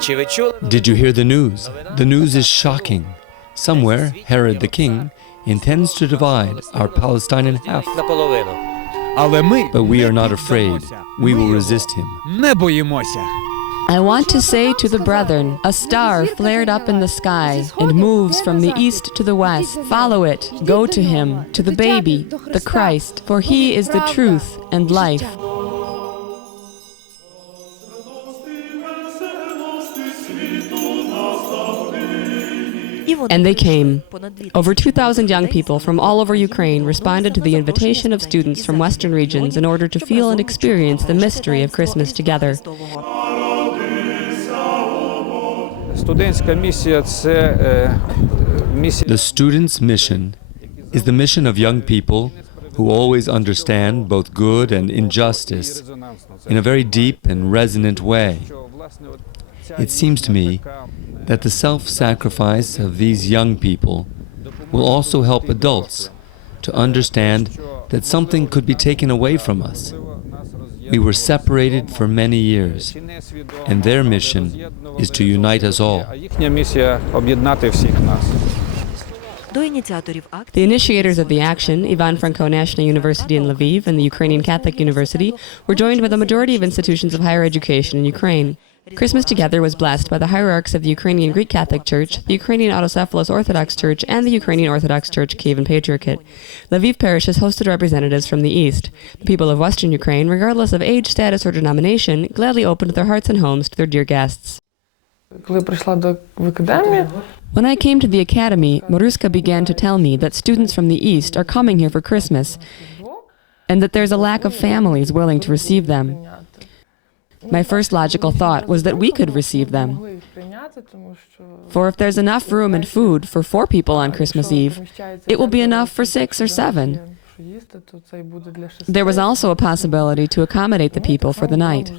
Did you hear the news? The news is shocking. Somewhere, Herod the king intends to divide our Palestine in half. But we are not afraid. We will resist him. I want to say to the brethren, a star flared up in the sky and moves from the east to the west. Follow it, go to him, to the baby, the Christ, for he is the truth and life. And they came. Over 2,000 young people from all over Ukraine responded to the invitation of students from Western regions in order to feel and experience the mystery of Christmas together. The student's mission is the mission of young people who always understand both good and injustice in a very deep and resonant way. It seems to me that the self-sacrifice of these young people will also help adults to understand that something could be taken away from us. We were separated for many years, and their mission is to unite us all. The initiators of the action, Ivan Franko National University in Lviv and the Ukrainian Catholic University, were joined by the majority of institutions of higher education in Ukraine. Christmas Together was blessed by the hierarchs of the Ukrainian Greek Catholic Church, the Ukrainian Autocephalous Orthodox Church, and the Ukrainian Orthodox Church Kievan Patriarchate. Lviv Parish has hosted representatives from the East. The people of Western Ukraine, regardless of age, status, or denomination, gladly opened their hearts and homes to their dear guests. When I came to the academy, Maruska began to tell me that students from the East are coming here for Christmas, and that there's a lack of families willing to receive them. My first logical thought was that we could receive them. For if there's enough room and food for 4 people on Christmas Eve, it will be enough for 6 or 7. There was also a possibility to accommodate the people for the night.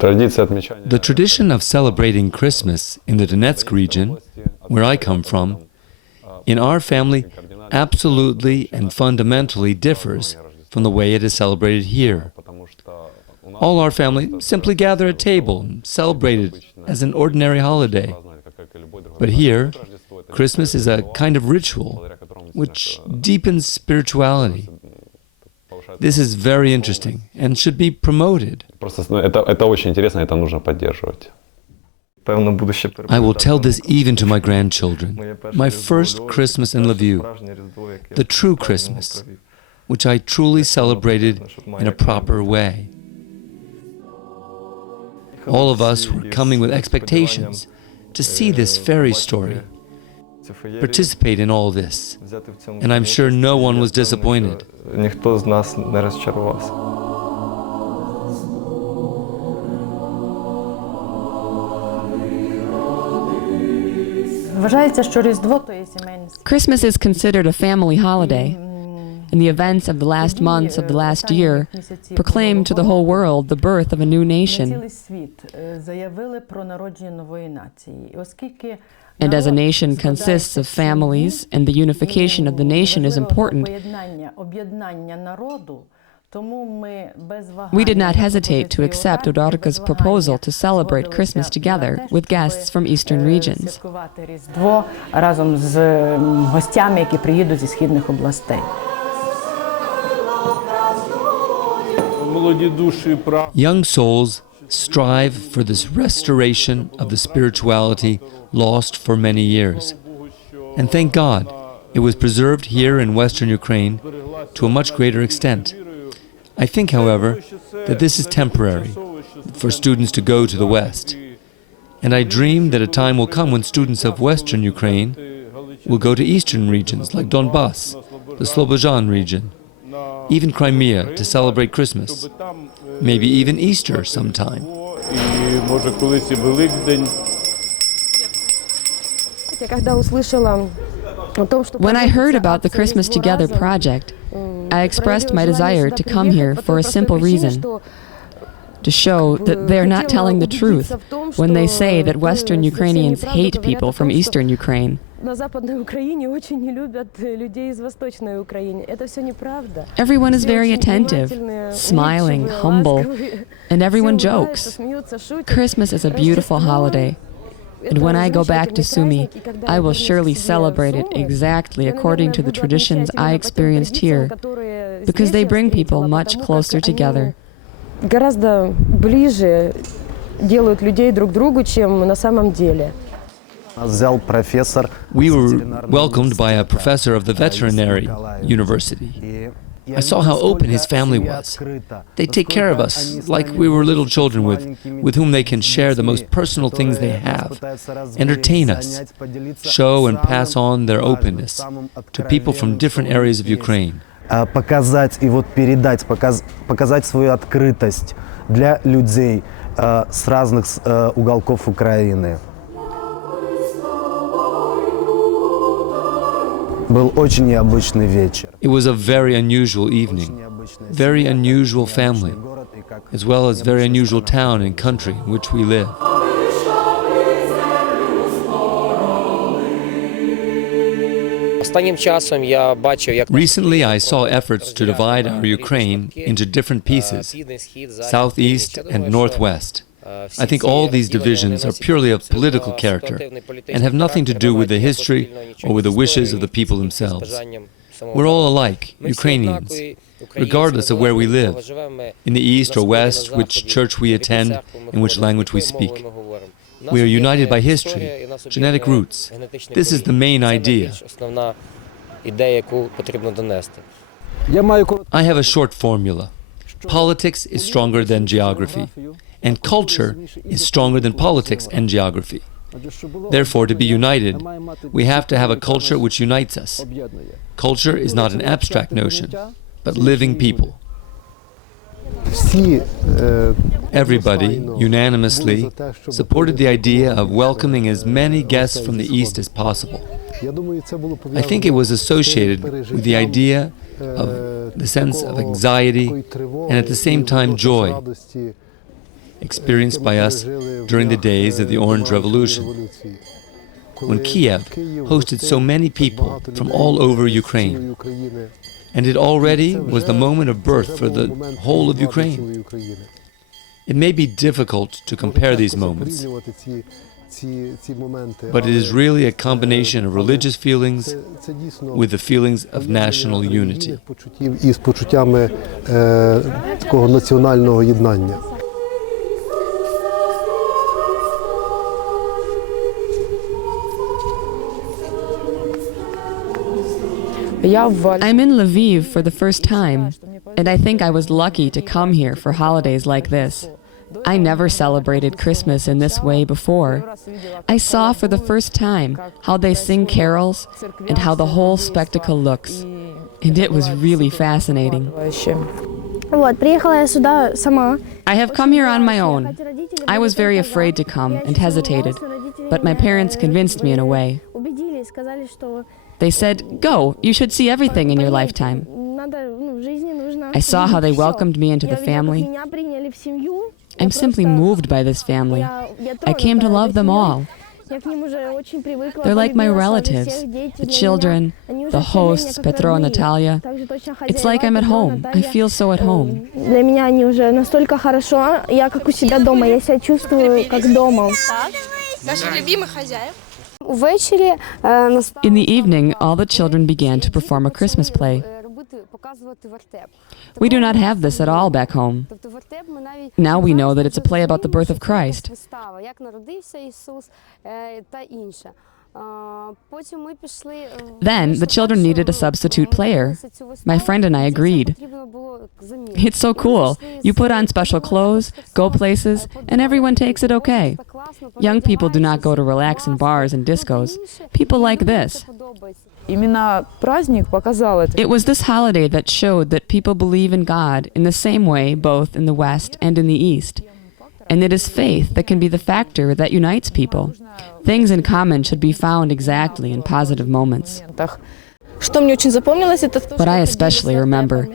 The tradition of celebrating Christmas in the Donetsk region, where I come from, in our family absolutely and fundamentally differs from the way it is celebrated here. All our family simply gather at table and celebrate it as an ordinary holiday. But here, Christmas is a kind of ritual which deepens spirituality. This is very interesting and should be promoted. I will tell this even to my grandchildren. My first Christmas in Lviv, the true Christmas, which I truly celebrated in a proper way. All of us were coming with expectations to see this fairy story, participate in all this, and I'm sure no one was disappointed. Christmas is considered a family holiday, and the events of the last months of the last year proclaim to the whole world the birth of a new nation. And as a nation consists of families, and the unification of the nation is important, we did not hesitate to accept Odorka's proposal to celebrate Christmas together with guests from eastern regions. Young souls strive for this restoration of the spirituality lost for many years. And thank God, it was preserved here in Western Ukraine to a much greater extent. I think, however, that this is temporary, for students to go to the West. And I dream that a time will come when students of Western Ukraine will go to eastern regions like Donbass, the Slobozhan region, even Crimea to celebrate Christmas, maybe even Easter sometime. When I heard about the Christmas Together project, I expressed my desire to come here for a simple reason: to show that they're not telling the truth when they say that Western Ukrainians hate people from Eastern Ukraine. Everyone is very attentive, smiling, humble, and everyone jokes. Christmas is a beautiful holiday. And when I go back to Sumy, I will surely celebrate it exactly according to the traditions I experienced here, because they bring people much closer together. Гораздо ближе делают людей друг к другу, чем на самом деле. We were welcomed by a professor of the veterinary university. I saw how open his family was. They take care of us like we were little children with whom they can share the most personal things they have, entertain us, show and pass on their openness to people from different areas of Ukraine. Показать и вот передать, показать свою открытость для людей с разных уголков Украины. Был очень необычный вечер. It was a very unusual evening, very unusual family, as well as very unusual town and country in which we live. Recently, I saw efforts to divide our Ukraine into different pieces, southeast and northwest. I think all these divisions are purely of political character and have nothing to do with the history or with the wishes of the people themselves. We're all alike, Ukrainians, regardless of where we live, in the east or west, which church we attend, and which language we speak. We are united by history, genetic roots. This is the main idea. I have a short formula. Politics is stronger than geography, and culture is stronger than politics and geography. Therefore, to be united, we have to have a culture which unites us. Culture is not an abstract notion, but living people. Everybody, unanimously, supported the idea of welcoming as many guests from the East as possible. I think it was associated with the idea of the sense of anxiety and at the same time joy experienced by us during the days of the Orange Revolution, when Kiev hosted so many people from all over Ukraine. And it already was the moment of birth for the whole of Ukraine. It may be difficult to compare these moments, but it is really a combination of religious feelings with the feelings of national unity. I'm in Lviv for the first time, and I think I was lucky to come here for holidays like this. I never celebrated Christmas in this way before. I saw for the first time how they sing carols and how the whole spectacle looks, and it was really fascinating. I have come here on my own. I was very afraid to come and hesitated, but my parents convinced me in a way. They said, "Go, you should see everything in your lifetime." I saw how they welcomed me into the family. I'm simply moved by this family. I came to love them all. They're like my relatives, the children, the hosts, Petro and Natalia. It's like I'm at home. I feel so at home. In the evening, all the children began to perform a Christmas play. We do not have this at all back home. Now we know that it's a play about the birth of Christ. Then the children needed a substitute player. My friend and I agreed. It's so cool. You put on special clothes, go places, and everyone takes it okay. Young people do not go to relax in bars and discos. People like this. It was this holiday that showed that people believe in God in the same way both in the West and in the East. And it is faith that can be the factor that unites people. Things in common should be found exactly in positive moments. What I especially remember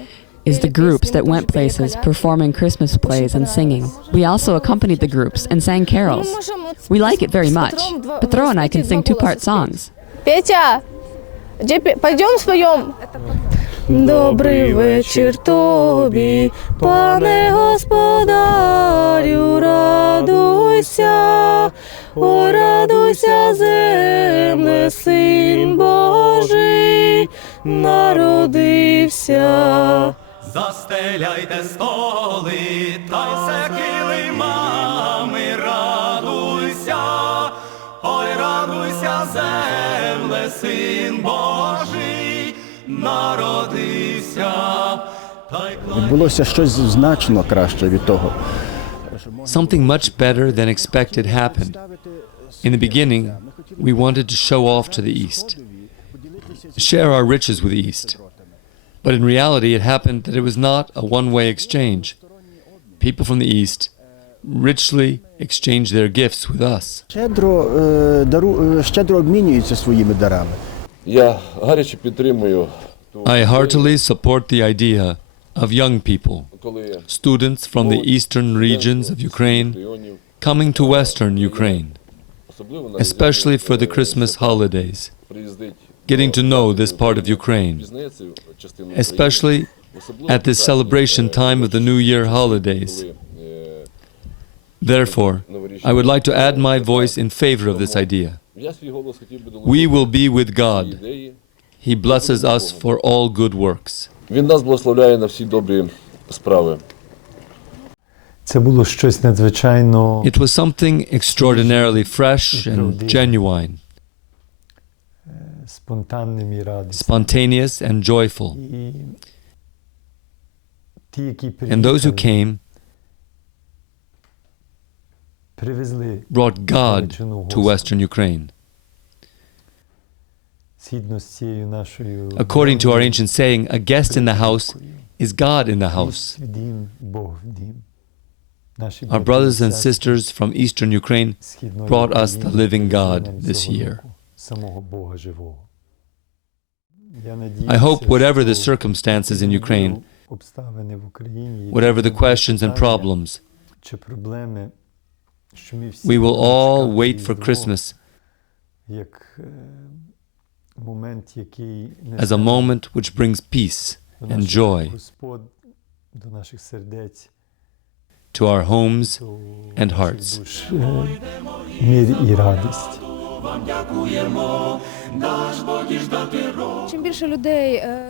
is the groups that went places performing Christmas plays and singing. We also accompanied the groups and sang carols. We like it very much. Petro and I can sing two-part songs. Петя, пойдем споем? Добрий вечір тобі, пане господарю, радуйся, ой, радуйся, земле, Син Божий народився. Застеляйте столи, та й все килимами, радуйся, ой, радуйся, земле, Син Божий народився. Відбулося щось значно краще від того. Something much better than expected happened. In the beginning, we wanted to show off to the East, share our riches with the East. But in reality, it happened that it was not a one-way exchange. People from the East richly exchanged their gifts with us. Щедро обмінюються своїми дарами. Я гаряче підтримую. I heartily support the idea of young people, students from the eastern regions of Ukraine, coming to western Ukraine, especially for the Christmas holidays, getting to know this part of Ukraine, especially at this celebration time of the New Year holidays. Therefore, I would like to add my voice in favor of this idea. We will be with God. He blesses us for all good works. Він нас благословляє на всі добрі справи. Це було щось надзвичайно It was something extraordinarily fresh and genuine, спонтанним і радісним. spontaneous and joyful. І ті, які And those who came привезли brought God величину to Господа. western Ukraine. Згідно з цією нашою According to our ancient saying, a guest in the house is God in the house. в дім, Бог в дім. Наші Our брати brothers і and сестри sisters from eastern Ukraine східної brought us the України living God нам this цього year. року самого Бога живого. Я I надіюся, hope whatever the що circumstances in Ukraine, обставини в Україні, які whatever the будуть questions and питання problems, чи проблеми, що ми всі we will будемо all чекати wait for Різдво, Christmas як момент, який as a moment which brings peace до and наших joy Господ, до наших сердець, to our homes до and наших hearts. душ, мир і радість.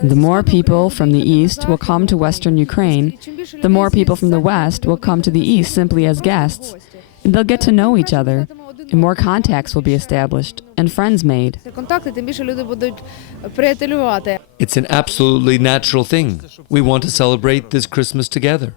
The more people from the East will come to Western Ukraine, the more people from the West will come to the East simply as guests, and they'll get to know each other, and more contacts will be established, and friends made. Контакти, тим більше люди будуть приятелювати. It's an absolutely natural thing. We want to celebrate this Christmas together.